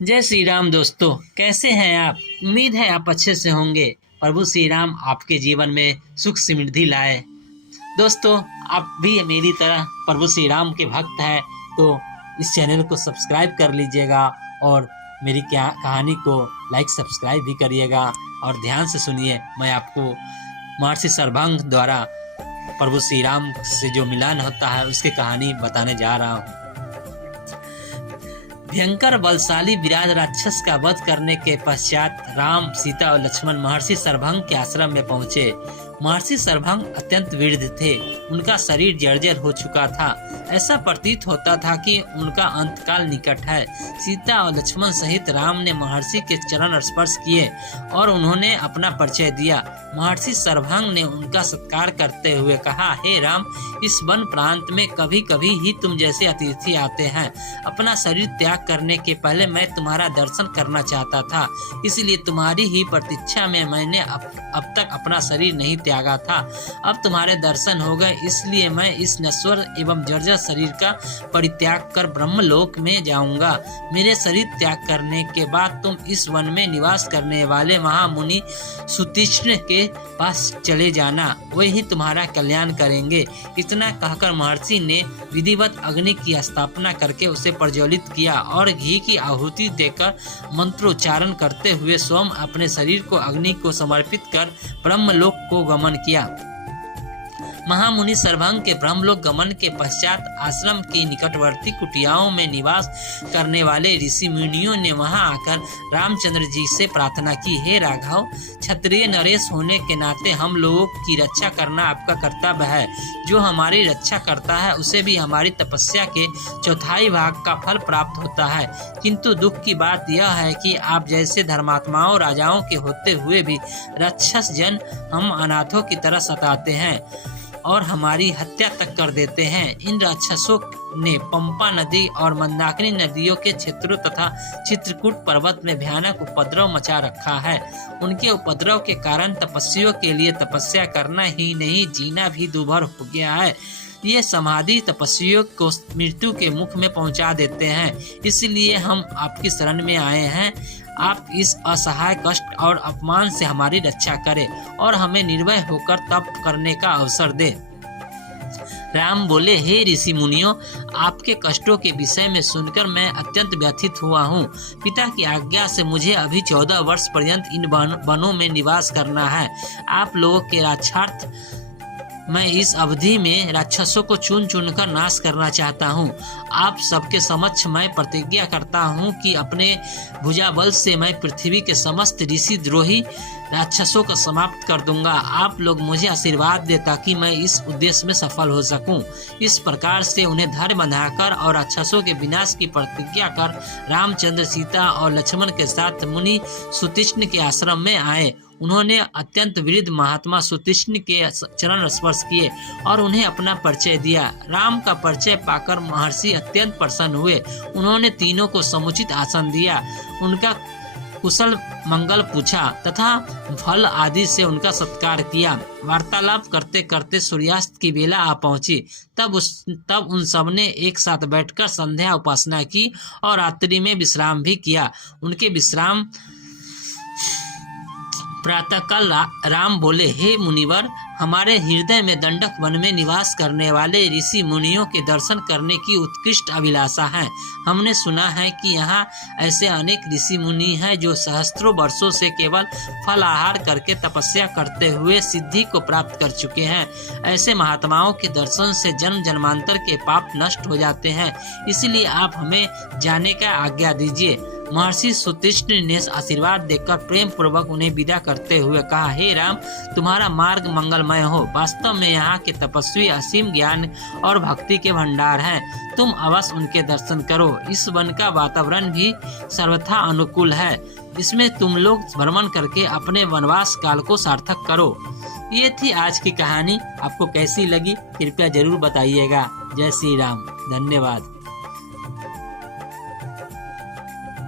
जय श्री राम दोस्तों, कैसे हैं आप। उम्मीद है आप अच्छे से होंगे। प्रभु श्री राम आपके जीवन में सुख समृद्धि लाए। दोस्तों, आप भी मेरी तरह प्रभु श्री राम के भक्त हैं तो इस चैनल को सब्सक्राइब कर लीजिएगा और मेरी कहानी को लाइक सब्सक्राइब भी करिएगा। और ध्यान से सुनिए, मैं आपको महर्षि सरभंग द्वारा प्रभु श्री राम से जो मिलन होता है उसकी कहानी बताने जा रहा हूँ। भयंकर बलशाली विराट राक्षस का वध करने के पश्चात राम, सीता और लक्ष्मण महर्षि सरभंग के आश्रम में पहुंचे। महर्षि सरभंग अत्यंत वृद्ध थे। उनका शरीर जर्जर हो चुका था। ऐसा प्रतीत होता था कि उनका अंतकाल निकट है। सीता और लक्ष्मण सहित राम ने महर्षि के चरण स्पर्श किए और उन्होंने अपना परिचय दिया। महर्षि सरभंग ने उनका सत्कार करते हुए कहा, हे राम, इस वन प्रांत में कभी कभी ही तुम जैसे अतिथि आते हैं। अपना शरीर त्याग करने के पहले मैं तुम्हारा दर्शन करना चाहता था, इसलिए तुम्हारी ही प्रतीक्षा में मैंने अब तक अपना शरीर नहीं त्यागा था। अब तुम्हारे दर्शन हो गए, इसलिए मैं इस नश्वर एवं जर्जर शरीर का परित्याग कर ब्रह्मलोक में जाऊंगा। मेरे शरीर त्याग करने के बाद तुम इस वन में निवास करने वाले महामुनि सुतीक्ष्ण के पास चले जाना, वे ही तुम्हारा कल्याण करेंगे। इतना कहकर महर्षि ने विधिवत अग्नि की स्थापना करके उसे प्रज्वलित किया और घी की आहुति देकर मंत्रोच्चारण करते हुए स्वयं अपने शरीर को अग्नि को समर्पित कर ब्रह्मलोक को गमन किया। महामुनि सरभंग के ब्रह्मलोक गमन के पश्चात आश्रम की निकटवर्ती कुटियाओं में निवास करने वाले ऋषि मुनियों ने वहां आकर रामचंद्र जी से प्रार्थना की, हे राघव, क्षत्रिय नरेश होने के नाते हम लोगों की रक्षा करना आपका कर्तव्य है। जो हमारी रक्षा करता है उसे भी हमारी तपस्या के चौथाई भाग का फल प्राप्त होता है। किंतु दुख की बात यह है कि आप जैसे धर्मात्माओं राजाओं के होते हुए भी राक्षस जन हम अनाथों की तरह सताते हैं और हमारी हत्या तक कर देते हैं। इन राक्षसों ने पंपा नदी और मंदाकिनी नदियों के क्षेत्रों तथा चित्रकूट पर्वत में भयानक उपद्रव मचा रखा है। उनके उपद्रव के कारण तपस्वियों के लिए तपस्या करना ही नहीं, जीना भी दुर्भर हो गया है। ये समाधि तपस्वियों को मृत्यु के मुख में पहुंचा देते हैं। इसलिए हम आपकी शरण में आए हैं। आप इस असहाय कष्ट और अपमान से हमारी रक्षा करें और हमें निर्भय होकर तप करने का अवसर दे। राम बोले, हे ऋषि मुनियों, आपके कष्टों के विषय में सुनकर मैं अत्यंत व्यथित हुआ हूँ। पिता की आज्ञा से मुझे अभी 14 वर्ष पर्यंत इन वनों में निवास करना है। आप लोगों के रक्षार्थ मैं इस अवधि में राक्षसों को चुन चुन कर नाश करना चाहता हूँ। आप सबके समक्ष मैं प्रतिज्ञा करता हूँ कि अपने भुजाबल से मैं पृथ्वी के समस्त ऋषि द्रोही राक्षसों को समाप्त कर दूंगा। आप लोग मुझे आशीर्वाद दे ताकि मैं इस उद्देश्य में सफल हो सकूं। इस प्रकार से उन्हें धैर्य बंधाकर और राक्षसों के विनाश की प्रतिज्ञा कर रामचंद्र, सीता और लक्ष्मण के साथ मुनि सुतीक्ष्ण के आश्रम में आए। उन्होंने अत्यंत वृद्ध महात्मा सुतीक्ष्ण के चरण स्पर्श किए और उन्हें अपना परिचय दिया। राम का परिचय पाकर महर्षि अत्यंत प्रसन्न हुए। उन्होंने तीनों को समुचित आसन दिया, उनका कुशल मंगल पूछा तथा फल आदि से उनका सत्कार किया। वार्तालाप करते करते सूर्यास्त की बेला आ पहुंची। तब उन सब ने एक साथ बैठकर संध्या उपासना की और रात्रि में विश्राम भी किया। उनके विश्राम प्रातःकाल राम बोले, हे मुनिवर, हमारे हृदय में दंडक वन में निवास करने वाले ऋषि मुनियों के दर्शन करने की उत्कृष्ट अभिलाषा है। हमने सुना है कि यहाँ ऐसे अनेक ऋषि मुनि हैं जो सहस्त्रों वर्षों से केवल फल आहार करके तपस्या करते हुए सिद्धि को प्राप्त कर चुके हैं। ऐसे महात्माओं के दर्शन से जन्म जन्मांतर के पाप नष्ट हो जाते हैं। इसलिए आप हमें जाने का आज्ञा दीजिए। महर्षि सुतीक्ष्ण ने आशीर्वाद देकर प्रेम पूर्वक उन्हें विदा करते हुए कहा, हे राम, तुम्हारा मार्ग मंगलमय हो। वास्तव में यहाँ के तपस्वी असीम ज्ञान और भक्ति के भंडार हैं। तुम अवश्य उनके दर्शन करो। इस वन का वातावरण भी सर्वथा अनुकूल है। इसमें तुम लोग भ्रमण करके अपने वनवास काल को सार्थक करो। ये थी आज की कहानी। आपको कैसी लगी कृपया जरूर बताइएगा। जय श्री राम। धन्यवाद।